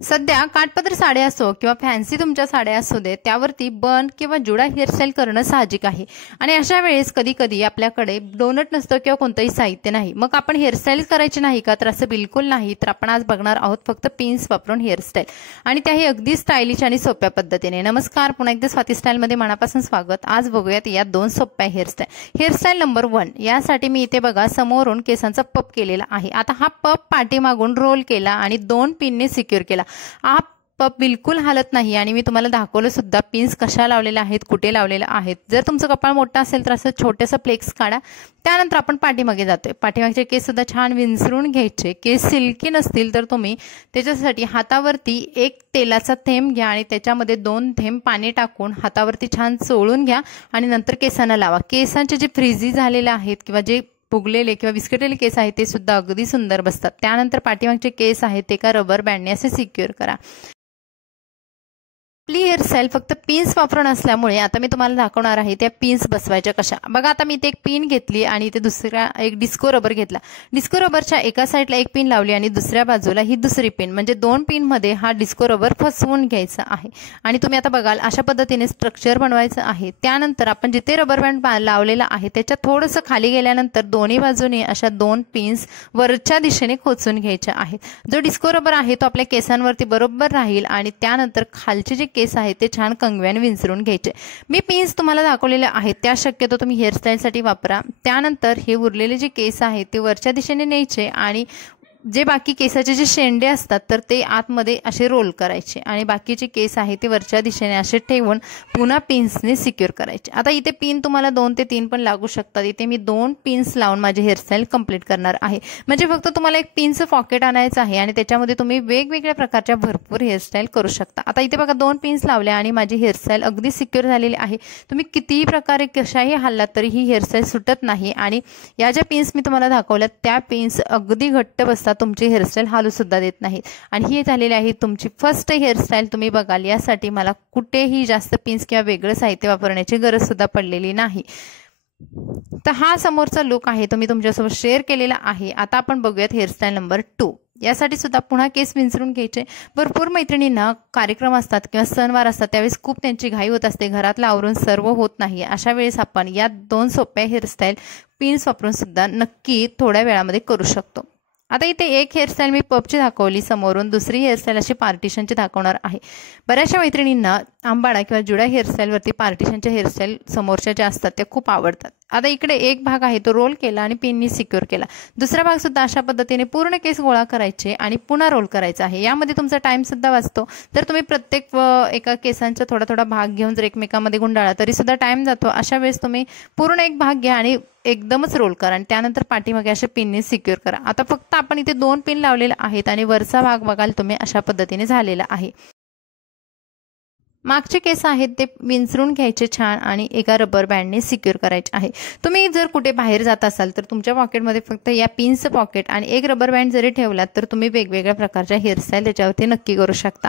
सध्या काठपदर साड्या असो किंवा फॅन्सी तुमच्या साड्या असू दे, त्यावरती बन किंवा जुडा हेअरस्टाईल करणं साहजिक आहे. आणि अशा वेळेस कधी कधी आपल्याकडे डोनट नसतं किंवा कोणतंही साहित्य नाही. मग आपण हेअरस्टाईल करायची नाही का? तर असं बिलकुल नाही. तर आपण आज बघणार आहोत फक्त पिन्स वापरून हेअरस्टाईल, आणि त्याही अगदी स्टायलिश आणि सोप्या पद्धतीने. नमस्कार, पुन्हा एकदा स्वाती स्टाईलमध्ये मनापासून स्वागत. आज बघूयात या दोन सोप्या हेअरस्टाईल नंबर 1. यासाठी मी इथे बघा समोरून केसांचा पप केलेला आहे. आता हा पप पाठीमागून रोल केला आणि 2 पिनने सिक्युअर केला. हा पप बिलकुल हालत नाही आणि मी तुम्हाला दाखवलं सुद्धा पिन्स कशा लावलेल्या आहेत, कुठे लावलेल्या आहेत. जर तुमचं कपाळ मोठं असेल तर असं छोटंसं फ्लेक्स काढा. त्यानंतर आपण पाठीमागे जातोय. पाठीमागचे केस सुद्धा छान विंचरून घ्यायचे. केस सिल्की नसतील तर तुम्ही त्याच्यासाठी हातावरती एक तेलाचा थेंब घ्या आणि त्याच्यामध्ये 2 थेंब पाणी टाकून हातावरती छान चोळून घ्या आणि नंतर केसांना लावा. केसांचे जे फ्रिझी झालेले आहेत किंवा जे फुगलेले किंवा विस्कटलेले केस आहेत ते सुद्धा अगदी सुंदर बसतात. त्यानंतर पाठीमागचे केस आहेत ते एका रबर बँडने असे सिक्युअर करा. आपली हेअरस्टाईल फक्त पिन्स वापरून असल्यामुळे आता मी तुम्हाला दाखवणार आहे त्या पिन्स बसवायच्या कशा. बघा, आता मी इथे एक पिन घेतली आणि इथे दुसरा एक डिस्को रबर घेतला. डिस्को रबरच्या एका साईडला एक पिन लावली आणि दुसऱ्या बाजूला ही दुसरी पिन, म्हणजे 2 पिनमध्ये हा डिस्को रबर फसवून घ्यायचा आहे. आणि तुम्ही आता बघाल अशा पद्धतीने स्ट्रक्चर बनवायचं आहे. त्यानंतर आपण जिथे रबर बँड लावलेला आहे त्याच्या थोडंसं खाली गेल्यानंतर दोन्ही बाजूने अशा 2 पिन्स वरच्या दिशेने खोचून घ्यायच्या आहेत. जो डिस्को रबर आहे तो आपल्या केसांवरती बरोबर राहील आणि त्यानंतर खालचे जे केस आहेत ते छान कंगव्याने विंचरून घ्यायचे. मी पिन्स तुम्हाला दाखवलेले आहेत त्या शक्यतो तुम्ही हेअरस्टाईलसाठी वापरा. त्यानंतर हे उरलेले जे केस आहेत ते वरच्या दिशेने न्यायचे आणि जे बाकी केसाचे जे शेंडे असतात तर ते आतमध्ये असे रोल करायचे आणि बाकीचे केस आहे ते वरच्या दिशेने असे ठेवून पुन्हा पिन्सने सिक्युअर करायचे. आता इथे पिन तुम्हाला 2 ते 3 पण लागू शकतात. इथे मी 2 पिन्स लावून माझी हेअरस्टाईल कंप्लीट करणार आहे. म्हणजे फक्त तुम्हाला एक पिनचं पॉकेट आणायचं आहे आणि त्याच्यामध्ये तुम्ही वेगवेगळ्या प्रकारच्या भरपूर हेअरस्टाईल करू शकता. आता इथे बघा 2 पिन्स लावल्या आणि माझी हेअरस्टाईल अगदी सिक्युअर झालेली आहे. तुम्ही कितीही प्रकारे कशाही हल्लात तरी ही हेअरस्टाईल सुटत नाही. आणि या ज्या पिन्स मी तुम्हाला दाखवल्या त्या पिन्स अगदी घट्ट बसतात, तुमची हेअरस्टाईल हालू सुद्धा देत नाहीत. आणि ही झालेली आहे तुमची फर्स्ट हेअरस्टाईल. तुम्ही बघाल यासाठी मला कुठेही जास्त पिन्स किंवा वेगळं साहित्य वापरण्याची गरज सुद्धा पडलेली नाही. तर हा समोरचा लुक आहे तो मी तुमच्यासोबत शेअर केलेला आहे. आता आपण बघूयात हेअरस्टाईल नंबर 2. यासाठी सुद्धा पुन्हा केस विंचरून घ्यायचे. भरपूर मैत्रिणींना कार्यक्रम असतात किंवा सणवार असतात त्यावेळेस खूप त्यांची घाई होत असते, घरातलं आवरून सर्व होत नाही. अशा वेळेस आपण या 2 सोप्या हेअरस्टाईल पिन्स वापरून सुद्धा नक्की थोड्या वेळामध्ये करू शकतो. आता इथे एक हेअरस्टाईल मी पपची दाखवली समोरून, दुसरी हेअरस्टाईल अशी पार्टिशनची दाखवणार आहे. बऱ्याचशा मैत्रिणींना आंबाडा किंवा जुडा हेअरस्टाईलवरती पार्टिशनच्या हेअरस्टाईल समोरच्या ज्या असतात त्या खूप आवडतात. आता इकडे एक भाग आहे तो रोल केला आणि पिननी सिक्युअर केला. दुसरा भाग सुद्धा अशा पद्धतीने पूर्ण केस गोळा करायचे आणि पुन्हा रोल करायचा आहे. यामध्ये तुमचा टाइम सुद्धा वाचतो. तर तुम्ही प्रत्येक एका केसांचा थोडा थोडा भाग घेऊन जर एकमेकांमध्ये गुंडाळा तरी सुद्धा टाइम जातो. अशा वेळेस तुम्ही पूर्ण एक भाग घ्या आणि एकदमच रोल करा आणि त्यानंतर पाठीमागे अशा पिनने सिक्युअर करा. आता फक्त आपण इथे 2 पिन लावलेले आहेत आणि वरचा भाग बघाल तुम्ही अशा पद्धतीने झालेला आहे. मागचे केस आहेत ते विंचरून घ्यायचे छान आणि एका रबर बँडने सिक्युअर करायचे आहे. तुम्ही जर कुठे बाहेर जात असाल तर तुमच्या पॉकेटमध्ये फक्त या पिनचं पॉकेट आणि एक रबर बँड जरी ठेवलात तर तुम्ही वेगवेगळ्या प्रकारच्या हेअरस्टाईल त्याच्यावरती नक्की करू शकता.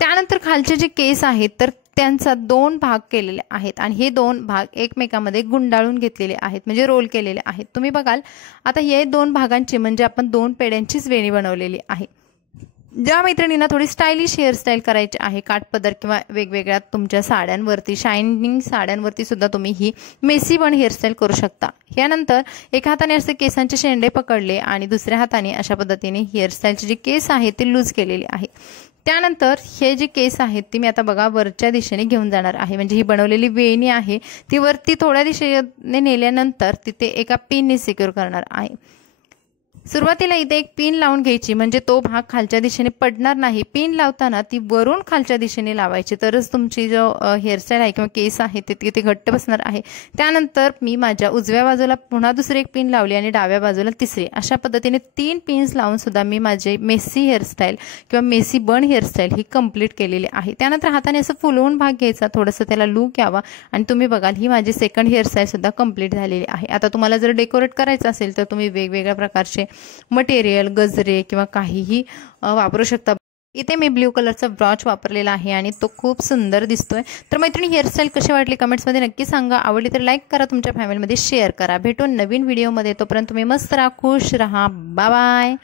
त्यानंतर खालचे जे केस आहेत तर त्यांचा 2 भाग केलेले आहेत आणि हे 2 भाग एकमेकांमध्ये गुंडाळून घेतलेले आहेत, म्हणजे रोल केलेले आहेत. तुम्ही बघाल आता हे 2 भागांची म्हणजे आपण 2 पेड्यांचीच वेणी बनवलेली आहे. ज्या मैत्रिणींना थोडी स्टायलिश हेअरस्टाईल करायची आहे, काठपदर किंवा वेगवेगळ्या तुमच्या साड्यांवरती, शायनिंग साड्यांवरती सुद्धा तुम्ही ही मेसी बन हेअरस्टाईल करू शकता. यानंतर एका हाताने असे केसांचे शेंडे पकडले आणि दुसऱ्या हाताने अशा पद्धतीने हेअरस्टाईलचे जे केस आहेत ते लूज केलेले आहे. त्यानंतर हे जे केस आहेत ती मी आता बघा वरच्या दिशेने घेऊन जाणार आहे. म्हणजे ही बनवलेली वेणी आहे ती वरती थोड्या दिशेने नेल्यानंतर तिथे एका पिनने सिक्युअर करणार आहे. सुरुवातीला इथे एक पिन लावून घ्यायची म्हणजे तो भाग खालच्या दिशेने पडणार नाही. पिन लावताना ती वरून खालच्या दिशेने लावायची, तरच तुमची जो हेअरस्टाईल आहे किंवा केस आहे ते तिथे घट्ट बसणार आहे. त्यानंतर मी माझ्या उजव्या बाजूला पुन्हा दुसरी एक पिन लावली आणि डाव्या बाजूला तिसरी. अशा पद्धतीने 3 पिन्स लावून सुद्धा मी माझे मेसी हेअरस्टाईल किंवा मेसी बन हेअरस्टाईल ही कंप्लीट केलेली आहे. त्यानंतर हाताने असं फुलवून भाग घ्यायचा, थोडंसं त्याला लूक यावा आणि तुम्ही बघाल ही माझी सेकंड हेअरस्टाईल सुद्धा कंप्लीट झालेली आहे. आता तुम्हाला जर डेकोरेट करायचं असेल तर तुम्ही वेगवेगळ्या प्रकारचे मटेरियल, गजरे किंवा काहीही वापरू शकता. इथे मी ब्ल्यू कलरचा ब्रॉच वापरलेला आहे आणि तो खूप सुंदर दिसतोय. तर मैत्रिणी हेअरस्टाईल कशी वाटली कमेंट्समध्ये नक्की सांगा. आवडली तर लाईक करा, तुमच्या फॅमिलीमध्ये शेअर करा. भेटून नवीन व्हिडिओमध्ये. तोपर्यंत तुम्ही मस्त राहा, खुश राहा. Bye bye.